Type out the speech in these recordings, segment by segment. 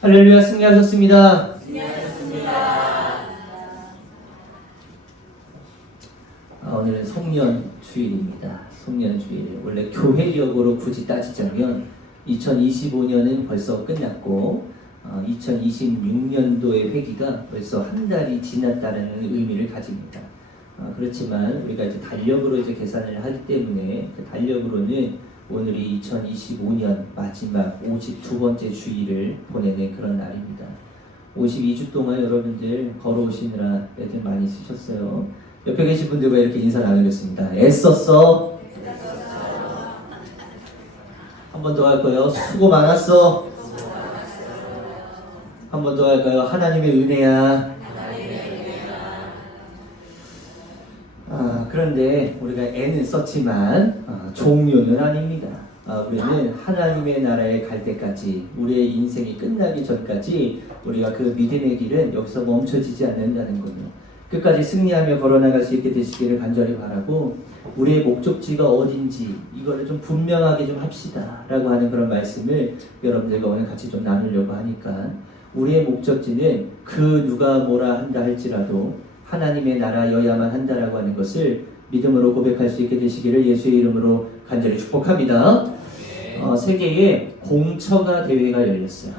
할렐루야, 승리하셨습니다. 오늘은 송년 주일입니다. 송년 주일. 원래 교회력으로 굳이 따지자면 2025년은 벌써 끝났고 2026년도의 회기가 벌써 한 달이 지났다는 의미를 가집니다. 그렇지만 우리가 이제 달력으로 이제 계산을 하기 때문에 그 달력으로는 오늘이 2025년 마지막 52번째 주일을 보내는 그런 날입니다. 52주 동안 여러분들 걸어오시느라 애들 많이 쓰셨어요. 옆에 계신 분들과 이렇게 인사 나누겠습니다. 애썼어. 한 번 더 할까요? 수고 많았어. 한 번 더 할까요? 하나님의 은혜야. 그런데 우리가 애는 썼지만 종료는 아닙니다. 우리는 하나님의 나라에 갈 때까지, 우리의 인생이 끝나기 전까지 우리가 그 믿음의 길은 여기서 멈춰지지 않는다는 거예요. 끝까지 승리하며 걸어나갈 수 있게 되시기를 간절히 바라고, 우리의 목적지가 어딘지 이거를 좀 분명하게 좀 합시다 라고 하는 그런 말씀을 여러분들과 오늘 같이 좀 나누려고 하니까, 우리의 목적지는 그 누가 뭐라 한다 할지라도 하나님의 나라여야만 한다라고 하는 것을 믿음으로 고백할 수 있게 되시기를 예수의 이름으로 간절히 축복합니다. 세계에 공처가 대회가 열렸어요.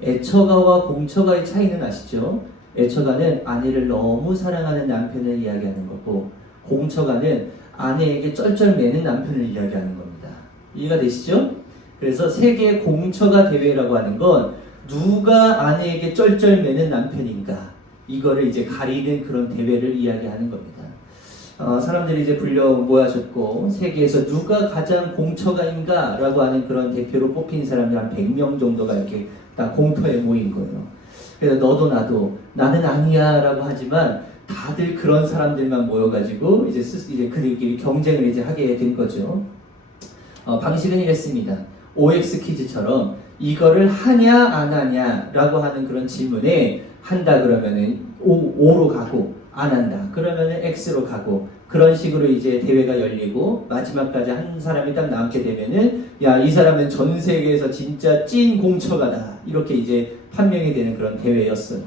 애처가와 공처가의 차이는 아시죠? 애처가는 아내를 너무 사랑하는 남편을 이야기하는 거고, 공처가는 아내에게 쩔쩔매는 남편을 이야기하는 겁니다. 이해가 되시죠? 그래서 세계 공처가 대회라고 하는 건 누가 아내에게 쩔쩔매는 남편인가, 이거를 이제 가리는 그런 대회를 이야기하는 겁니다. 사람들이 이제 불려 모아졌고, 세계에서 누가 가장 공처가인가 라고 하는 그런 대표로 뽑힌 사람들 한 100명 정도가 이렇게 딱 공터에 모인 거예요. 그래서 너도 나도 나는 아니야 라고 하지만 다들 그런 사람들만 모여가지고 이제 그들끼리 경쟁을 이제 하게 된 거죠. 방식은 이랬습니다. OX 퀴즈처럼 이거를 하냐 안 하냐 라고 하는 그런 질문에 한다 그러면은 O로 가고, 안 한다 그러면은 X로 가고, 그런 식으로 이제 대회가 열리고 마지막까지 한 사람이 딱 남게 되면은 야, 이 사람은 전 세계에서 진짜 찐 공처가다, 이렇게 이제 판명이 되는 그런 대회였어요.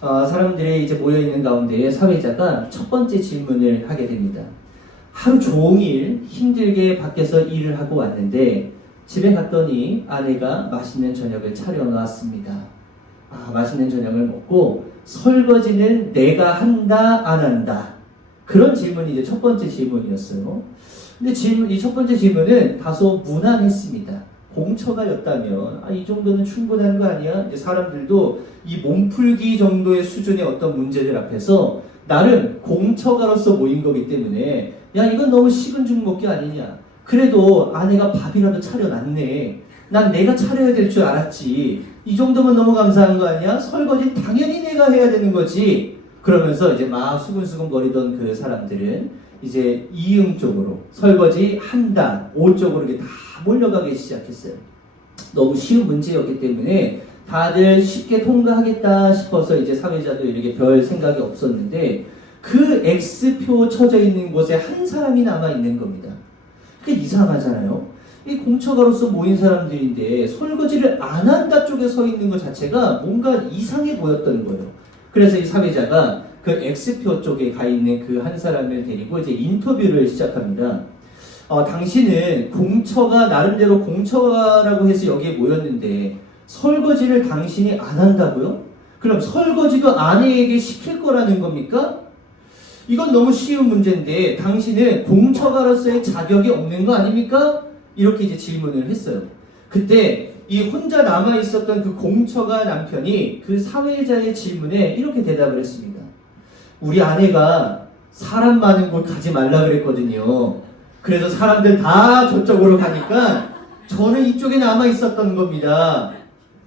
사람들이 이제 모여있는 가운데 사회자가 첫 번째 질문을 하게 됩니다. 하루 종일 힘들게 밖에서 일을 하고 왔는데 집에 갔더니 아내가 맛있는 저녁을 차려놨습니다. 맛있는 저녁을 먹고 설거지는 내가 한다 안 한다, 그런 질문이 이제 첫 번째 질문이었어요. 근데 이 첫 번째 질문은 다소 무난했습니다. 공처가였다면 이 정도는 충분한 거 아니야? 이제 사람들도 이 몸풀기 정도의 수준의 어떤 문제들 앞에서 나름 공처가로서 모인 거기 때문에 야, 이건 너무 식은 죽 먹기 아니냐, 그래도 아내가 밥이라도 차려놨네, 난 내가 차려야 될 줄 알았지, 이 정도면 너무 감사한 거 아니야? 설거지 당연히 내가 해야 되는 거지. 그러면서 이제 막 수근수근 거리던 그 사람들은 이제 이응 쪽으로 설거지 한다, 오 쪽으로 이렇게 다 몰려가기 시작했어요. 너무 쉬운 문제였기 때문에 다들 쉽게 통과하겠다 싶어서 이제 사회자도 이렇게 별 생각이 없었는데, 그 X표 쳐져 있는 곳에 한 사람이 남아 있는 겁니다. 그게 이상하잖아요. 이 공처가로서 모인 사람들인데 설거지를 안 한다 쪽에 서 있는 것 자체가 뭔가 이상해 보였던 거예요. 그래서 이 사회자가 그 X표 쪽에 가 있는 그 한 사람을 데리고 이제 인터뷰를 시작합니다. 당신은 공처가, 나름대로 공처가라고 해서 여기에 모였는데 설거지를 당신이 안 한다고요? 그럼 설거지도 아내에게 시킬 거라는 겁니까? 이건 너무 쉬운 문제인데 당신은 공처가로서의 자격이 없는 거 아닙니까? 이렇게 이제 질문을 했어요. 그때 이 혼자 남아 있었던 그 공처가 남편이 그 사회자의 질문에 이렇게 대답을 했습니다. 우리 아내가 사람 많은 곳 가지 말라 그랬거든요. 그래서 사람들 다 저쪽으로 가니까 저는 이쪽에 남아 있었던 겁니다.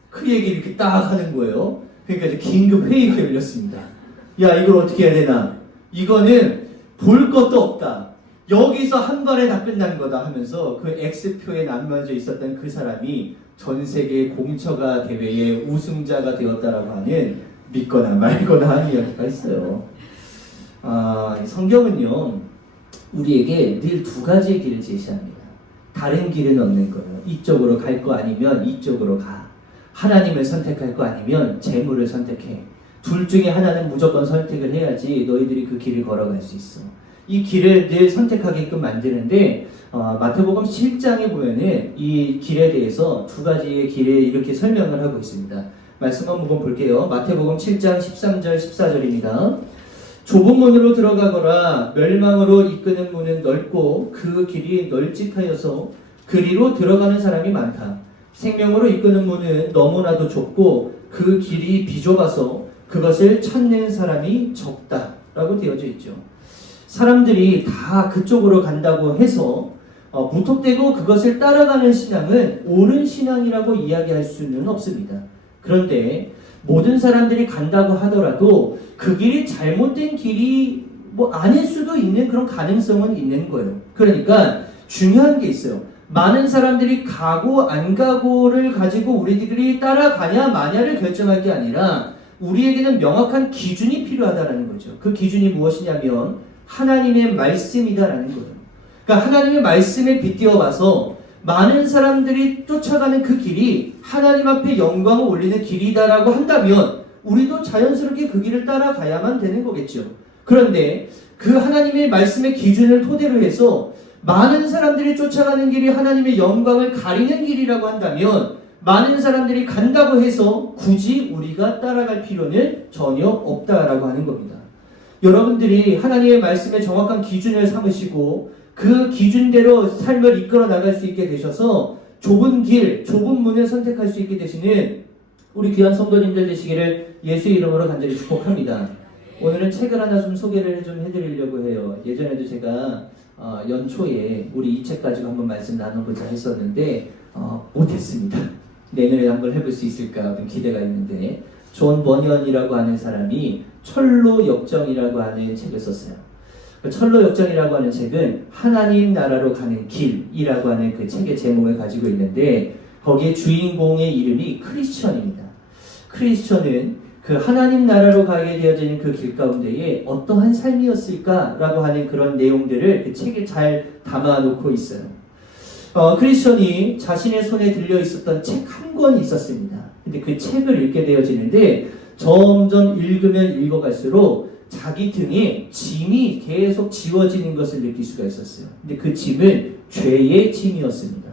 그 얘기를 이렇게 딱 하는 거예요. 그러니까 이제 긴급 회의가 열렸습니다. 야, 이걸 어떻게 해야 되나? 이거는 볼 것도 없다, 여기서 한 번에 다 끝난 거다 하면서 그 X표에 남겨져 있었던 그 사람이 전 세계 공처가 대회의 우승자가 되었다라고 하는 믿거나 말거나 하는 이야기가 있어요. 성경은요, 우리에게 늘 두 가지의 길을 제시합니다. 다른 길은 없는 거예요. 이쪽으로 갈 거 아니면 이쪽으로 가. 하나님을 선택할 거 아니면 재물을 선택해. 둘 중에 하나는 무조건 선택을 해야지 너희들이 그 길을 걸어갈 수 있어. 이 길을 늘 선택하게끔 만드는데 마태복음 7장에 보면은 이 길에 대해서 두 가지의 길에 이렇게 설명을 하고 있습니다. 말씀 한번 볼게요. 마태복음 7장 13절 14절입니다. 좁은 문으로 들어가거라. 멸망으로 이끄는 문은 넓고 그 길이 널찍하여서 그리로 들어가는 사람이 많다. 생명으로 이끄는 문은 너무나도 좁고 그 길이 비좁아서 그것을 찾는 사람이 적다 라고 되어져 있죠. 사람들이 다 그쪽으로 간다고 해서 무턱대고 그것을 따라가는 신앙은 옳은 신앙이라고 이야기할 수는 없습니다. 그런데 모든 사람들이 간다고 하더라도 그 길이 잘못된 길이 아닐 수도 있는 그런 가능성은 있는 거예요. 그러니까 중요한 게 있어요. 많은 사람들이 가고 안 가고를 가지고 우리들이 따라가냐 마냐를 결정할 게 아니라 우리에게는 명확한 기준이 필요하다는 거죠. 그 기준이 무엇이냐면 하나님의 말씀이다라는 거예요. 그러니까 하나님의 말씀에 빗대어봐서 많은 사람들이 쫓아가는 그 길이 하나님 앞에 영광을 올리는 길이다라고 한다면 우리도 자연스럽게 그 길을 따라가야만 되는 거겠죠. 그런데 그 하나님의 말씀의 기준을 토대로 해서 많은 사람들이 쫓아가는 길이 하나님의 영광을 가리는 길이라고 한다면 많은 사람들이 간다고 해서 굳이 우리가 따라갈 필요는 전혀 없다라고 하는 겁니다. 여러분들이 하나님의 말씀에 정확한 기준을 삼으시고 그 기준대로 삶을 이끌어 나갈 수 있게 되셔서 좁은 길, 좁은 문을 선택할 수 있게 되시는 우리 귀한 성도님들 되시기를 예수의 이름으로 간절히 축복합니다. 오늘은 책을 하나 좀 소개를 좀 해드리려고 해요. 예전에도 제가 연초에 우리 이 책 가지고 한번 말씀 나눠보자 했었는데 못했습니다. 내년에 한번 해볼 수 있을까 좀 기대가 있는데 존 버니언이라고 하는 사람이 철로 역정이라고 하는 책을 썼어요. 철로 역정이라고 하는 책은 하나님 나라로 가는 길이라고 하는 그 책의 제목을 가지고 있는데 거기에 주인공의 이름이 크리스천입니다. 크리스천은 그 하나님 나라로 가게 되어지는 그 길 가운데에 어떠한 삶이었을까라고 하는 그런 내용들을 그 책에 잘 담아놓고 있어요. 크리스천이 자신의 손에 들려 있었던 책 한 권이 있었습니다. 근데 그 책을 읽게 되어지는데 점점 읽으면 읽어갈수록 자기 등에 짐이 계속 지워지는 것을 느낄 수가 있었어요. 근데 그 짐은 죄의 짐이었습니다.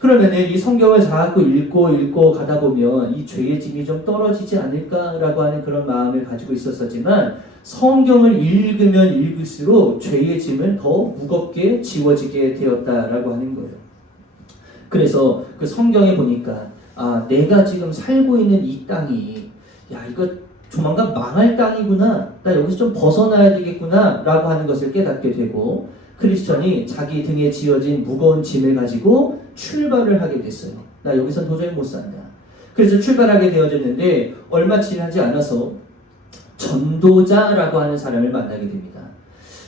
그러면은 이 성경을 자꾸 읽고 가다 보면 이 죄의 짐이 좀 떨어지지 않을까라고 하는 그런 마음을 가지고 있었지만 성경을 읽으면 읽을수록 죄의 짐은 더 무겁게 지워지게 되었다라고 하는 거예요. 그래서 그 성경에 보니까 내가 지금 살고 있는 이 땅이 이거 조만간 망할 땅이구나. 나 여기서 좀 벗어나야 되겠구나 라고 하는 것을 깨닫게 되고 크리스천이 자기 등에 지어진 무거운 짐을 가지고 출발을 하게 됐어요. 나 여기서 도저히 못 산다. 그래서 출발하게 되어졌는데 얼마 지나지 않아서 전도자라고 하는 사람을 만나게 됩니다.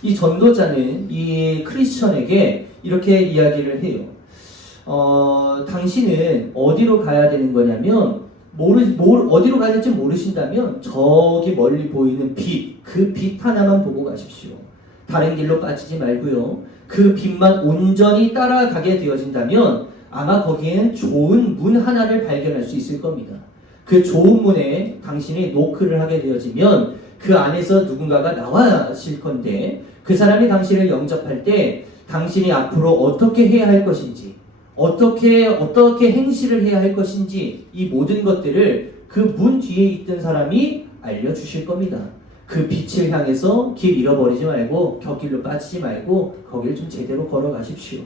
이 전도자는 이 크리스천에게 이렇게 이야기를 해요. 당신은 어디로 가야 되는 거냐면 어디로 가야 될지 모르신다면 저기 멀리 보이는 빛, 그 빛 하나만 보고 가십시오. 다른 길로 빠지지 말고요. 그 빛만 온전히 따라가게 되어진다면 아마 거기에는 좋은 문 하나를 발견할 수 있을 겁니다. 그 좋은 문에 당신이 노크를 하게 되어지면 그 안에서 누군가가 나와실 건데 그 사람이 당신을 영접할 때 당신이 앞으로 어떻게 해야 할 것인지 어떻게 행실을 해야 할 것인지 이 모든 것들을 그 문 뒤에 있던 사람이 알려주실 겁니다. 그 빛을 향해서 길 잃어버리지 말고 곁길로 빠지지 말고 거기를 좀 제대로 걸어가십시오.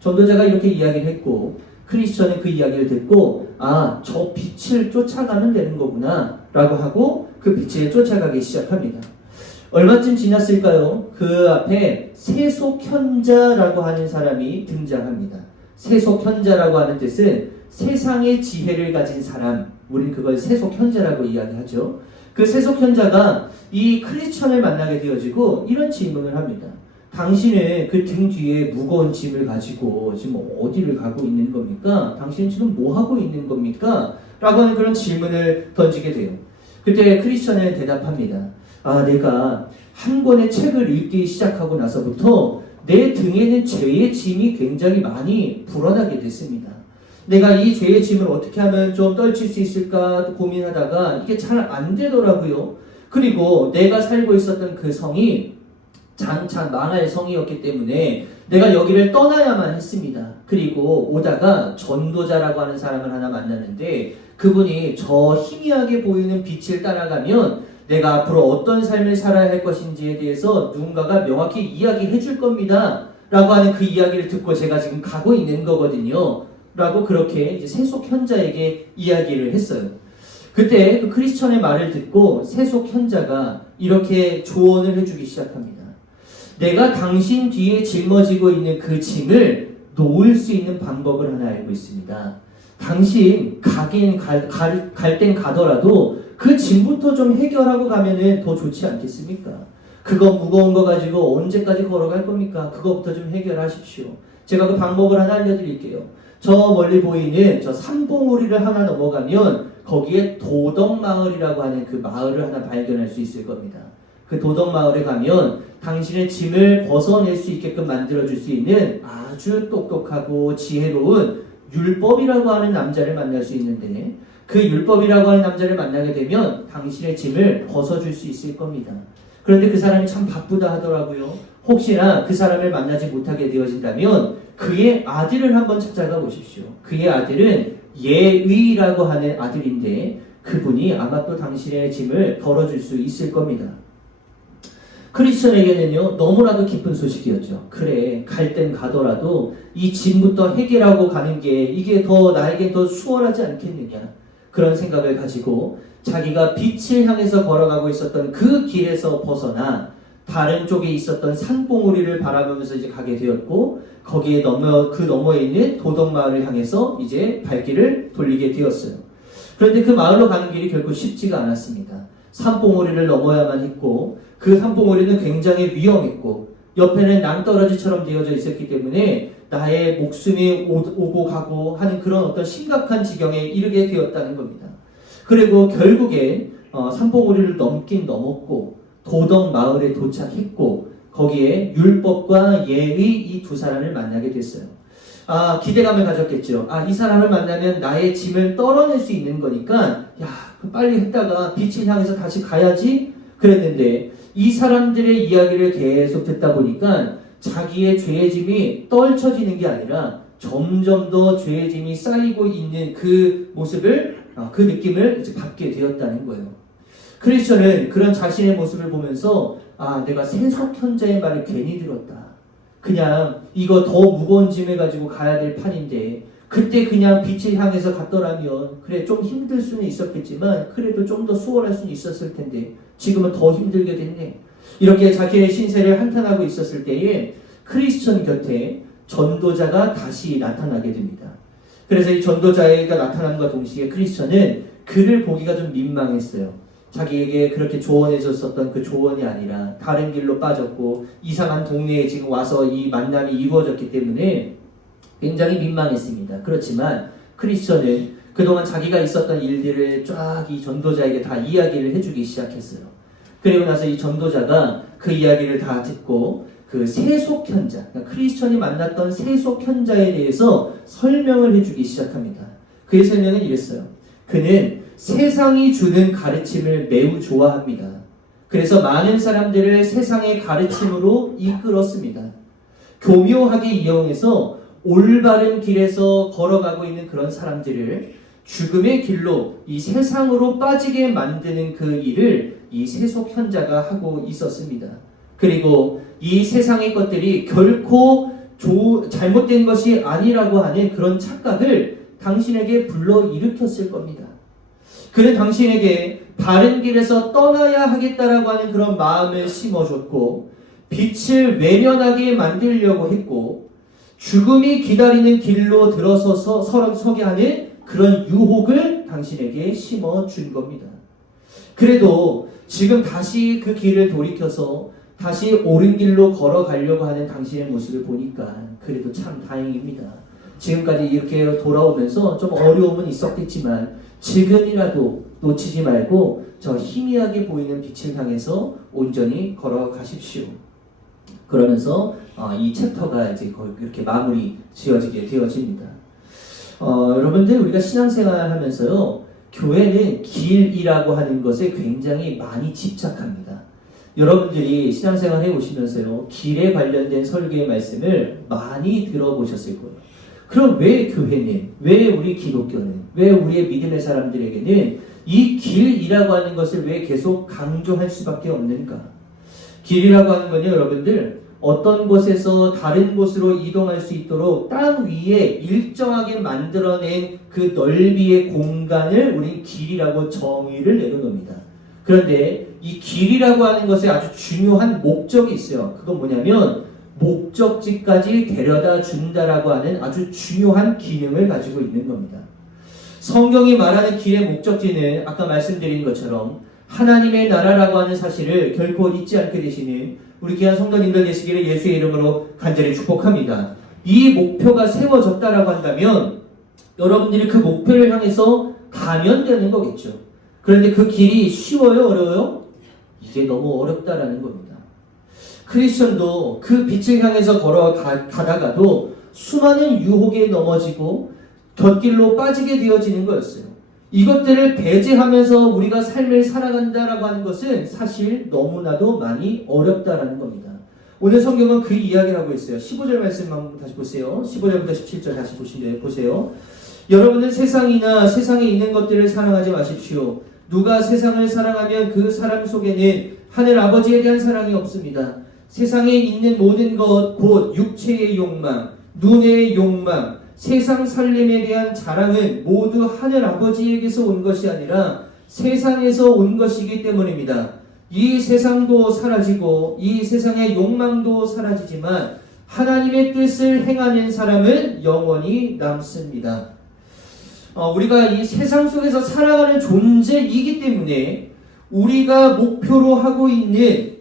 전도자가 이렇게 이야기를 했고 크리스천은 그 이야기를 듣고 저 빛을 쫓아가면 되는 거구나 라고 하고 그 빛을 쫓아가기 시작합니다. 얼마쯤 지났을까요? 그 앞에 세속현자라고 하는 사람이 등장합니다. 세속현자라고 하는 뜻은 세상의 지혜를 가진 사람, 우리는 그걸 세속현자라고 이야기하죠. 그 세속현자가 이 크리스천을 만나게 되어지고 이런 질문을 합니다. 당신은 그 등 뒤에 무거운 짐을 가지고 지금 어디를 가고 있는 겁니까? 당신은 지금 뭐 하고 있는 겁니까? 라고 하는 그런 질문을 던지게 돼요. 그때 크리스천은 대답합니다. 내가 한 권의 책을 읽기 시작하고 나서부터 내 등에는 죄의 짐이 굉장히 많이 불어나게 됐습니다. 내가 이 죄의 짐을 어떻게 하면 좀 떨칠 수 있을까 고민하다가 이게 잘 안 되더라고요. 그리고 내가 살고 있었던 그 성이 장차 망할 성이었기 때문에 내가 여기를 떠나야만 했습니다. 그리고 오다가 전도자라고 하는 사람을 하나 만났는데 그분이 저 희미하게 보이는 빛을 따라가면 내가 앞으로 어떤 삶을 살아야 할 것인지에 대해서 누군가가 명확히 이야기해 줄 겁니다. 라고 하는 그 이야기를 듣고 제가 지금 가고 있는 거거든요. 라고 그렇게 이제 세속 현자에게 이야기를 했어요. 그때 그 크리스천의 말을 듣고 세속 현자가 이렇게 조언을 해주기 시작합니다. 내가 당신 뒤에 짊어지고 있는 그 짐을 놓을 수 있는 방법을 하나 알고 있습니다. 당신 갈 땐 가더라도 그 짐부터 좀 해결하고 가면은 더 좋지 않겠습니까? 그거 무거운 거 가지고 언제까지 걸어갈 겁니까? 그거부터 좀 해결하십시오. 제가 그 방법을 하나 알려드릴게요. 저 멀리 보이는 저 삼봉우리를 하나 넘어가면 거기에 도덕마을이라고 하는 그 마을을 하나 발견할 수 있을 겁니다. 그 도덕마을에 가면 당신의 짐을 벗어낼 수 있게끔 만들어줄 수 있는 아주 똑똑하고 지혜로운 율법이라고 하는 남자를 만날 수 있는데 그 율법이라고 하는 남자를 만나게 되면 당신의 짐을 벗어줄 수 있을 겁니다. 그런데 그 사람이 참 바쁘다 하더라고요. 혹시나 그 사람을 만나지 못하게 되어진다면 그의 아들을 한번 찾아가 보십시오. 그의 아들은 예위라고 하는 아들인데 그분이 아마 또 당신의 짐을 덜어줄 수 있을 겁니다. 크리스천에게는요 너무나도 기쁜 소식이었죠. 그래 갈 땐 가더라도 이 짐부터 해결하고 가는 게 이게 더 나에게 더 수월하지 않겠느냐 그런 생각을 가지고 자기가 빛을 향해서 걸어가고 있었던 그 길에서 벗어나 다른 쪽에 있었던 산봉우리를 바라보면서 이제 가게 되었고 거기에 그 너머에 있는 도덕마을을 향해서 이제 발길을 돌리게 되었어요. 그런데 그 마을로 가는 길이 결코 쉽지가 않았습니다. 산봉우리를 넘어야만 했고 그 산봉우리는 굉장히 위험했고 옆에는 낭떠러지처럼 되어져 있었기 때문에 나의 목숨이 오고 가고 하는 그런 어떤 심각한 지경에 이르게 되었다는 겁니다. 그리고 결국에 산봉우리를 넘긴 넘었고 도덕마을에 도착했고 거기에 율법과 예의 이 두 사람을 만나게 됐어요. 기대감을 가졌겠죠. 이 사람을 만나면 나의 짐을 떨어낼 수 있는 거니까 빨리 했다가 빛을 향해서 다시 가야지 그랬는데 이 사람들의 이야기를 계속 듣다 보니까 자기의 죄의 짐이 떨쳐지는 게 아니라 점점 더 죄의 짐이 쌓이고 있는 그 모습을 그 느낌을 이제 받게 되었다는 거예요. 크리스천은 그런 자신의 모습을 보면서 내가 세속 현자의 말을 괜히 들었다. 그냥 이거 더 무거운 짐을 가지고 가야 될 판인데 그때 그냥 빛을 향해서 갔더라면 그래 좀 힘들 수는 있었겠지만 그래도 좀 더 수월할 수는 있었을 텐데 지금은 더 힘들게 됐네. 이렇게 자기의 신세를 한탄하고 있었을 때에 크리스천 곁에 전도자가 다시 나타나게 됩니다. 그래서 이 전도자가 나타남과 동시에 크리스천은 그를 보기가 좀 민망했어요. 자기에게 그렇게 조언해줬었던 그 조언이 아니라 다른 길로 빠졌고 이상한 동네에 지금 와서 이 만남이 이루어졌기 때문에 굉장히 민망했습니다. 그렇지만 크리스천은 그동안 자기가 있었던 일들을 쫙 이 전도자에게 다 이야기를 해주기 시작했어요. 그리고 나서 이 전도자가 그 이야기를 다 듣고 그 세속 현자, 그러니까 크리스천이 만났던 세속 현자에 대해서 설명을 해주기 시작합니다. 그의 설명은 이랬어요. 그는 세상이 주는 가르침을 매우 좋아합니다. 그래서 많은 사람들을 세상의 가르침으로 이끌었습니다. 교묘하게 이용해서 올바른 길에서 걸어가고 있는 그런 사람들을 죽음의 길로 이 세상으로 빠지게 만드는 그 일을 이 세속 현자가 하고 있었습니다. 그리고 이 세상의 것들이 결코 잘못된 것이 아니라고 하는 그런 착각을 당신에게 불러일으켰을 겁니다. 그는 당신에게 바른 길에서 떠나야 하겠다라고 하는 그런 마음을 심어줬고 빛을 외면하게 만들려고 했고 죽음이 기다리는 길로 들어서서 서게 하는 그런 유혹을 당신에게 심어준 겁니다. 그래도 지금 다시 그 길을 돌이켜서 다시 옳은 길로 걸어가려고 하는 당신의 모습을 보니까 그래도 참 다행입니다. 지금까지 이렇게 돌아오면서 좀 어려움은 있었겠지만 지금이라도 놓치지 말고 저 희미하게 보이는 빛을 향해서 온전히 걸어가십시오. 그러면서 이 챕터가 이제 이렇게 마무리 지어지게 되어집니다. 여러분들 우리가 신앙생활 하면서요, 교회는 길이라고 하는 것에 굉장히 많이 집착합니다. 여러분들이 신앙생활 해오시면서요, 길에 관련된 설교의 말씀을 많이 들어보셨을 거예요. 그럼 왜 교회는, 왜 우리 기독교는, 왜 우리의 믿음의 사람들에게는 이 길이라고 하는 것을 왜 계속 강조할 수밖에 없는가? 길이라고 하는 건요, 여러분들, 어떤 곳에서 다른 곳으로 이동할 수 있도록 땅 위에 일정하게 만들어낸 그 넓이의 공간을 우린 길이라고 정의를 내려놓습니다. 그런데 이 길이라고 하는 것에 아주 중요한 목적이 있어요. 그건 뭐냐면 목적지까지 데려다 준다라고 하는 아주 중요한 기능을 가지고 있는 겁니다. 성경이 말하는 길의 목적지는 아까 말씀드린 것처럼 하나님의 나라라고 하는 사실을 결코 잊지 않게 되시는 우리 귀한 성도님들 되시기를 예수의 이름으로 간절히 축복합니다. 이 목표가 세워졌다라고 한다면 여러분들이 그 목표를 향해서 가면 되는 거겠죠. 그런데 그 길이 쉬워요? 어려워요? 이게 너무 어렵다라는 겁니다. 크리스천도 그 빛을 향해서 걸어가다가도 수많은 유혹에 넘어지고 곁길로 빠지게 되어지는 거였어요. 이것들을 배제하면서 우리가 삶을 살아간다라고 하는 것은 사실 너무나도 많이 어렵다라는 겁니다. 오늘 성경은 그 이야기를 하고 있어요. 15절 말씀 한번 다시 보세요. 15절부터 17절 다시 보세요. 여러분은 세상이나 세상에 있는 것들을 사랑하지 마십시오. 누가 세상을 사랑하면 그 사람 속에는 하늘 아버지에 대한 사랑이 없습니다. 세상에 있는 모든 것, 곧 육체의 욕망, 눈의 욕망, 세상 살림에 대한 자랑은 모두 하늘 아버지에게서 온 것이 아니라 세상에서 온 것이기 때문입니다. 이 세상도 사라지고 이 세상의 욕망도 사라지지만 하나님의 뜻을 행하는 사람은 영원히 남습니다. 우리가 이 세상 속에서 살아가는 존재이기 때문에 우리가 목표로 하고 있는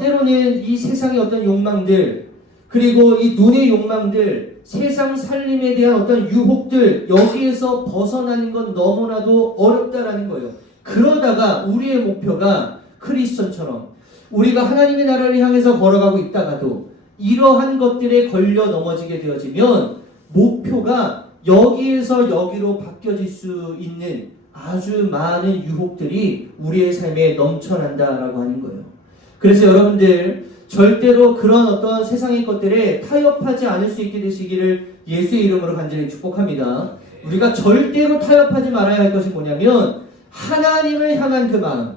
때로는 이 세상의 어떤 욕망들, 그리고 이 눈의 욕망들, 세상 살림에 대한 어떤 유혹들, 여기에서 벗어나는 건 너무나도 어렵다라는 거예요. 그러다가 우리의 목표가 크리스천처럼 우리가 하나님의 나라를 향해서 걸어가고 있다가도 이러한 것들에 걸려 넘어지게 되어지면 목표가 여기에서 여기로 바뀌어질 수 있는 아주 많은 유혹들이 우리의 삶에 넘쳐난다라고 하는 거예요. 그래서 여러분들 절대로 그런 어떤 세상의 것들에 타협하지 않을 수 있게 되시기를 예수의 이름으로 간절히 축복합니다. 우리가 절대로 타협하지 말아야 할 것이 뭐냐면 하나님을 향한 그 마음,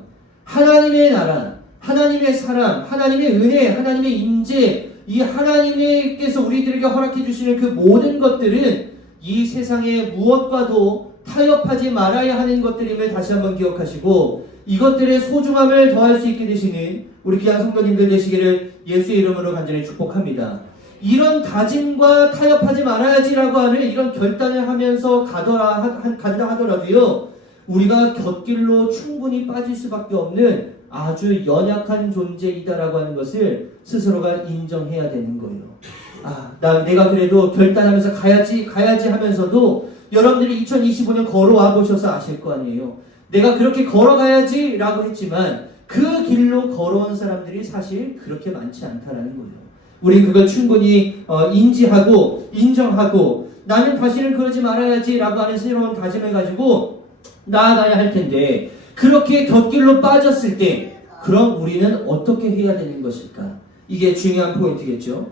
하나님의 나라, 하나님의 사랑, 하나님의 은혜, 하나님의 임재, 이 하나님께서 우리들에게 허락해 주시는 그 모든 것들은 이 세상의 무엇과도 타협하지 말아야 하는 것들임을 다시 한번 기억하시고 이것들의 소중함을 더할 수 있게 되시는 우리 귀한 성도님들 되시기를 예수의 이름으로 간절히 축복합니다. 이런 다짐과 타협하지 말아야지라고 하는 이런 결단을 하면서 간다 하더라도요, 우리가 곁길로 충분히 빠질 수밖에 없는 아주 연약한 존재이다라고 하는 것을 스스로가 인정해야 되는 거예요. 내가 그래도 결단하면서 가야지 하면서도 여러분들이 2025년 걸어와 보셔서 아실 거 아니에요. 내가 그렇게 걸어가야지 라고 했지만 그 길로 걸어온 사람들이 사실 그렇게 많지 않다라는 거예요. 우리 그걸 충분히 인지하고 인정하고 나는 다시는 그러지 말아야지 라고 하는 새로운 다짐을 가지고 나아가야 할 텐데 그렇게 곁길로 빠졌을 때 그럼 우리는 어떻게 해야 되는 것일까? 이게 중요한 포인트겠죠.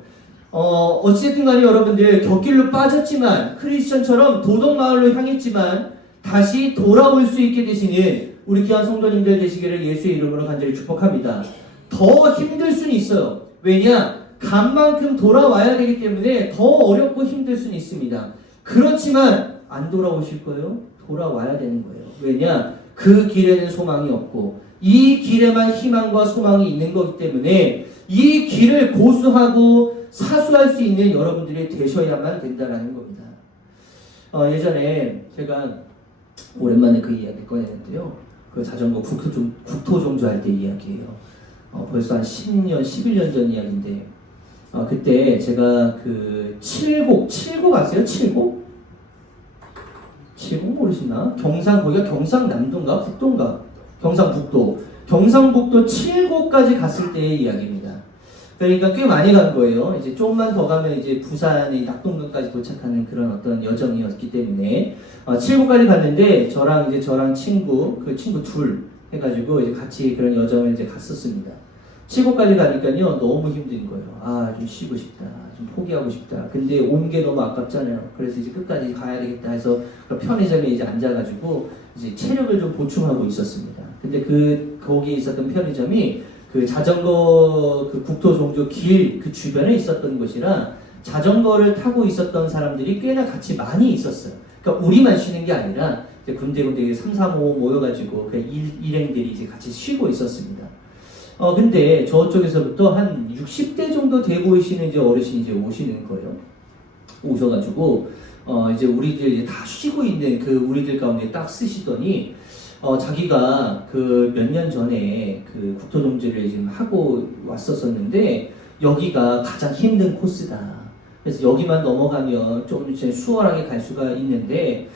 어찌됐든 간에 여러분들 곁길로 빠졌지만 크리스천처럼 도덕마을로 향했지만 다시 돌아올 수 있게 되시는 우리 귀한 성도님들 되시기를 예수의 이름으로 간절히 축복합니다. 더 힘들 수는 있어요. 왜냐? 간 만큼 돌아와야 되기 때문에 더 어렵고 힘들 수는 있습니다. 그렇지만 안 돌아오실 거예요? 돌아와야 되는 거예요. 왜냐? 그 길에는 소망이 없고 이 길에만 희망과 소망이 있는 거기 때문에 이 길을 고수하고 사수할 수 있는 여러분들이 되셔야만 된다는 겁니다. 예전에 제가 오랜만에 그 이야기 꺼내는데요. 그 자전거 국토종주할 때 이야기예요. 벌써 한 10년, 11년 전 이야기인데 그때 제가 그 칠곡 아세요? 칠곡 모르시나? 거기가 경상남도인가? 북도인가? 경상북도 칠곡까지 갔을 때의 이야기입니다. 그러니까 꽤 많이 간 거예요. 이제 조금만 더 가면 이제 부산의 낙동강까지 도착하는 그런 어떤 여정이었기 때문에 7곳까지 갔는데 저랑 친구 둘 해가지고 이제 같이 그런 여정을 이제 갔었습니다. 7곳까지 가니까요 너무 힘든 거예요. 좀 쉬고 싶다, 좀 포기하고 싶다. 근데 온 게 너무 아깝잖아요. 그래서 이제 끝까지 가야 되겠다 해서 편의점에 이제 앉아가지고 이제 체력을 좀 보충하고 있었습니다. 근데 거기 있었던 편의점이 그 자전거 그 국토종조 길 그 주변에 있었던 곳이라 자전거를 타고 있었던 사람들이 꽤나 같이 많이 있었어요. 그러니까 우리만 쉬는 게 아니라 이제 군데군데 3, 4, 5 모여가지고 그 일행들이 이제 같이 쉬고 있었습니다. 근데 저쪽에서부터 한 60대 정도 돼 보이시는 이제 어르신이 이제 오시는 거예요. 오셔가지고 이제 우리들 이제 다 쉬고 있는 그 우리들 가운데 딱 쓰시더니 자기가 그 몇 년 전에 그 국토종지를 지금 하고 왔었었는데 여기가 가장 힘든 코스다. 그래서 여기만 넘어가면 좀 이제 수월하게 갈 수가 있는데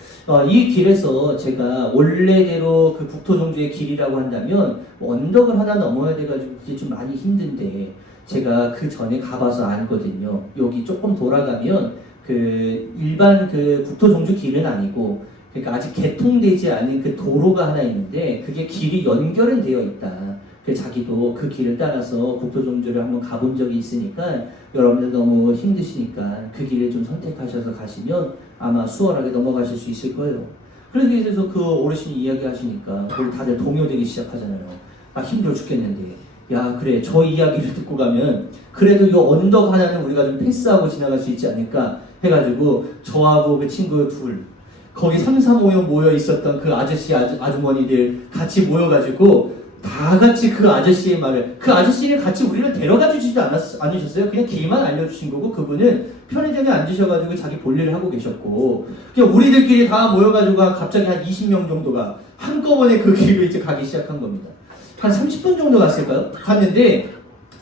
이 길에서 제가 원래대로 그 국토종주의 길이라고 한다면 언덕을 하나 넘어야 돼가지고 그게 좀 많이 힘든데 제가 그 전에 가봐서 알거든요. 여기 조금 돌아가면 그 일반 그 국토종주 길은 아니고 그러니까 아직 개통되지 않은 그 도로가 하나 있는데 그게 길이 연결은 되어 있다. 그 자기도 그 길을 따라서 국토종주를 한번 가본 적이 있으니까 여러분들 너무 힘드시니까 그 길을 좀 선택하셔서 가시면 아마 수월하게 넘어가실 수 있을 거예요. 그렇게 해서 그 어르신이 이야기하시니까 거기 다들 동요되기 시작하잖아요. 힘들어 죽겠는데 야 그래 저 이야기를 듣고 가면 그래도 이 언덕 하나는 우리가 좀 패스하고 지나갈 수 있지 않을까 해가지고 저하고 그 친구 둘 거기 3, 4, 5명 모여 있었던 그 아주머니들 같이 모여가지고 다 같이 그 아저씨의 말을 그 아저씨는 같이 우리를 데려가 주지도 않으셨어요. 그냥 길만 알려주신 거고 그분은 편의점에 앉으셔가지고 자기 볼일을 하고 계셨고 그냥 우리들끼리 다 모여가지고 갑자기 한 20명 정도가 한꺼번에 그 길을 이제 가기 시작한 겁니다. 한 30분 정도 갔을까요? 갔는데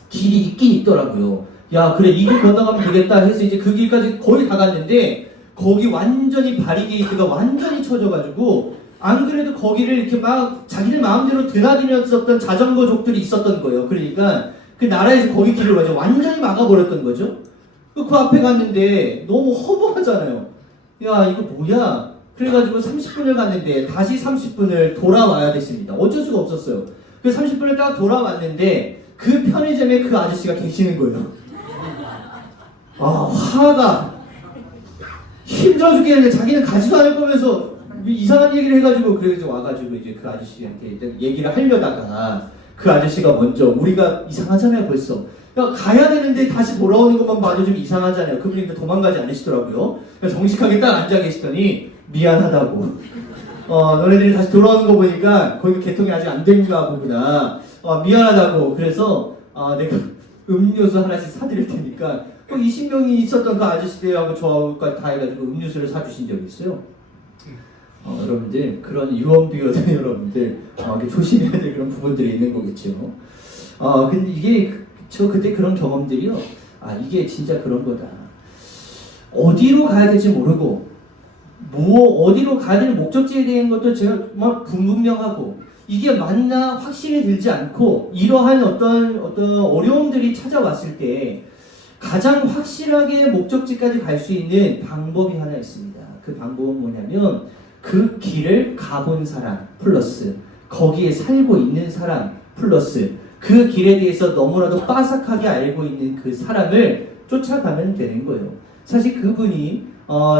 길이 있긴 있더라고요. 야 그래 이 길 건너가면 되겠다 해서 이제 그 길까지 거의 다 갔는데 거기 완전히 바리게이트가 완전히 쳐져가지고 안 그래도 거기를 이렇게 막 자기들 마음대로 드나들었었던 자전거족들이 있었던 거예요. 그러니까 그 나라에서 거기 길을 완전히 막아버렸던 거죠. 그 앞에 갔는데 너무 허무하잖아요. 야 이거 뭐야? 그래가지고 30분을 갔는데 다시 30분을 돌아와야 됐습니다. 어쩔 수가 없었어요. 그 30분을 딱 돌아왔는데 그 편의점에 그 아저씨가 계시는 거예요. 화가 힘들어 죽겠는데 자기는 가지도 않을 거면서 이상한 얘기를 해가지고 그래서 와가지고 이제 그 아저씨한테 얘기를 하려다가 그 아저씨가 먼저 우리가 이상하잖아요 벌써 야 가야 되는데 다시 돌아오는 것만 봐도 좀 이상하잖아요. 그분이 도망가지 않으시더라고요. 정직하게 딱 앉아 계시더니 미안하다고 너네들이 다시 돌아오는 거 보니까 거기 개통이 아직 안 된가 보구나 미안하다고 그래서 내가 음료수 하나씩 사드릴 테니까 20명이 있었던 그 아저씨들하고 저하고까지 다 해가지고 음료수를 사주신 적이 있어요. 여러분들 그런 유언비어든 여러분들 조심해야 될 그런 부분들이 있는 거겠죠. 근데 이게 저 그때 그런 경험들이요. 이게 진짜 그런 거다. 어디로 가야 될지 모르고 어디로 가야 될 목적지에 대한 것도 제가 막 불분명하고 이게 맞나 확신이 들지 않고 이러한 어떤 어려움들이 찾아왔을 때 가장 확실하게 목적지까지 갈 수 있는 방법이 하나 있습니다. 그 방법은 뭐냐면 그 길을 가본 사람 플러스 거기에 살고 있는 사람 플러스 그 길에 대해서 너무나도 빠삭하게 알고 있는 그 사람을 쫓아가면 되는 거예요. 사실 그분이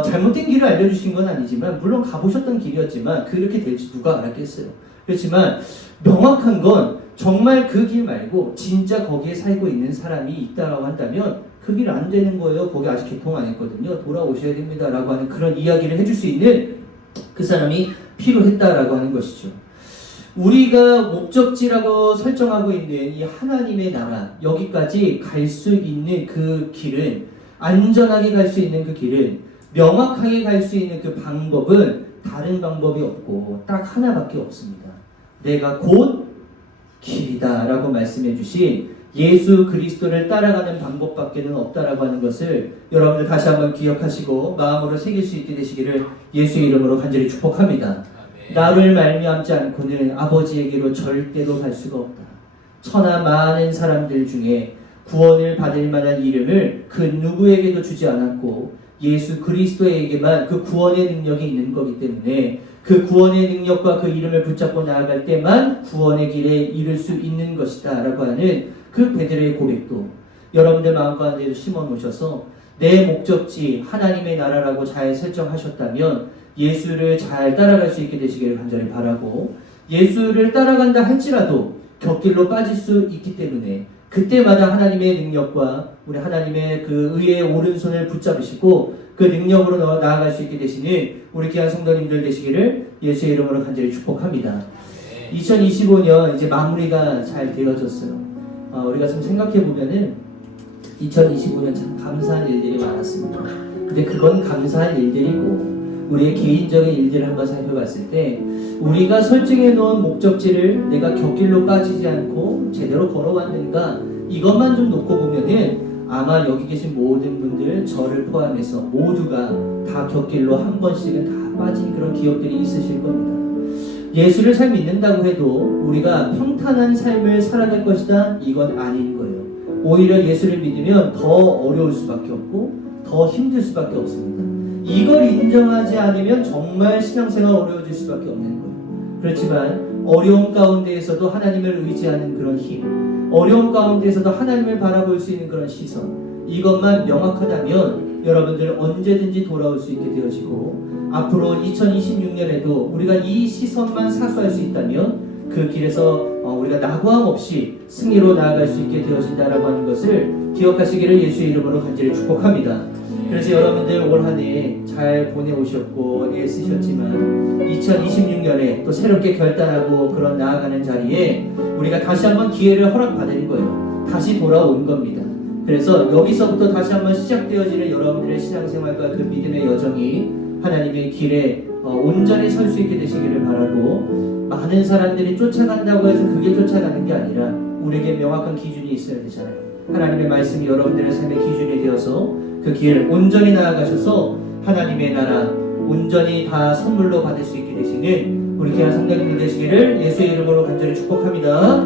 잘못된 길을 알려주신 건 아니지만 물론 가보셨던 길이었지만 그렇게 될지 누가 알았겠어요. 그렇지만 명확한 건 정말 그 길 말고 진짜 거기에 살고 있는 사람이 있다라고 한다면 그 길 안 되는 거예요. 거기 아직 개통 안 했거든요. 돌아오셔야 됩니다. 라고 하는 그런 이야기를 해줄 수 있는 그 사람이 필요했다라고 하는 것이죠. 우리가 목적지라고 설정하고 있는 이 하나님의 나라 여기까지 갈 수 있는 그 길은 안전하게 갈 수 있는 그 길은 명확하게 갈 수 있는 그 방법은 다른 방법이 없고 딱 하나밖에 없습니다. 내가 곧 길이다 라고 말씀해 주신 예수 그리스도를 따라가는 방법밖에는 없다라고 하는 것을 여러분들 다시 한번 기억하시고 마음으로 새길 수 있게 되시기를 예수의 이름으로 간절히 축복합니다. 아멘. 나를 말미암지 않고는 아버지에게로 절대로 갈 수가 없다. 천하 많은 사람들 중에 구원을 받을 만한 이름을 그 누구에게도 주지 않았고 예수 그리스도에게만 그 구원의 능력이 있는 거기 때문에 그 구원의 능력과 그 이름을 붙잡고 나아갈 때만 구원의 길에 이를 수 있는 것이다 라고 하는 그 베드로의 고백도 여러분들 마음 가운데도 심어 놓으셔서 내 목적지 하나님의 나라라고 잘 설정하셨다면 예수를 잘 따라갈 수 있게 되시기를 간절히 바라고, 예수를 따라간다 할지라도 곁길로 빠질 수 있기 때문에 그때마다 하나님의 능력과 우리 하나님의 그 의의 오른손을 붙잡으시고 그 능력으로 나아갈 수 있게 되시는 우리 귀한 성도님들 되시기를 예수의 이름으로 간절히 축복합니다. 2025년 이제 마무리가 잘 되어졌어요. 우리가 좀 생각해 보면은 2025년 참 감사한 일들이 많았습니다. 근데 그건 감사한 일들이고 우리의 개인적인 일들을 한번 살펴봤을 때 우리가 설정해 놓은 목적지를 내가 곁길로 빠지지 않고 제대로 걸어왔는가, 이것만 좀 놓고 보면은 아마 여기 계신 모든 분들 저를 포함해서 모두가 다 곁길로 한 번씩은 다 빠진 그런 기억들이 있으실 겁니다. 예수를 잘 믿는다고 해도 우리가 평탄한 삶을 살아갈 것이다, 이건 아닌 거예요. 오히려 예수를 믿으면 더 어려울 수밖에 없고 더 힘들 수밖에 없습니다. 이걸 인정하지 않으면 정말 신앙생활 어려워질 수밖에 없는 거예요. 그렇지만 어려움 가운데에서도 하나님을 의지하는 그런 힘, 어려움 가운데에서도 하나님을 바라볼 수 있는 그런 시선, 이것만 명확하다면 여러분들 언제든지 돌아올 수 있게 되어지고 앞으로 2026년에도 우리가 이 시선만 사수할 수 있다면 그 길에서 우리가 낙오함 없이 승리로 나아갈 수 있게 되어진다라고 하는 것을 기억하시기를 예수의 이름으로 간절히 축복합니다. 그래서 여러분들 올 한 해 잘 보내오셨고 애쓰셨지만 2026년에 또 새롭게 결단하고 그런 나아가는 자리에 우리가 다시 한번 기회를 허락받은 거예요. 다시 돌아온 겁니다. 그래서 여기서부터 다시 한번 시작되어지는 여러분들의 신앙생활과 그 믿음의 여정이 하나님의 길에 온전히 설 수 있게 되시기를 바라고, 많은 사람들이 쫓아간다고 해서 그게 쫓아가는 게 아니라 우리에게 명확한 기준이 있어야 되잖아요. 하나님의 말씀이 여러분들의 삶의 기준이 되어서 그 길 온전히 나아가셔서 하나님의 나라 온전히 다 선물로 받을 수 있게 되시는 우리 귀한 성도님들 되시기를 예수의 이름으로 간절히 축복합니다.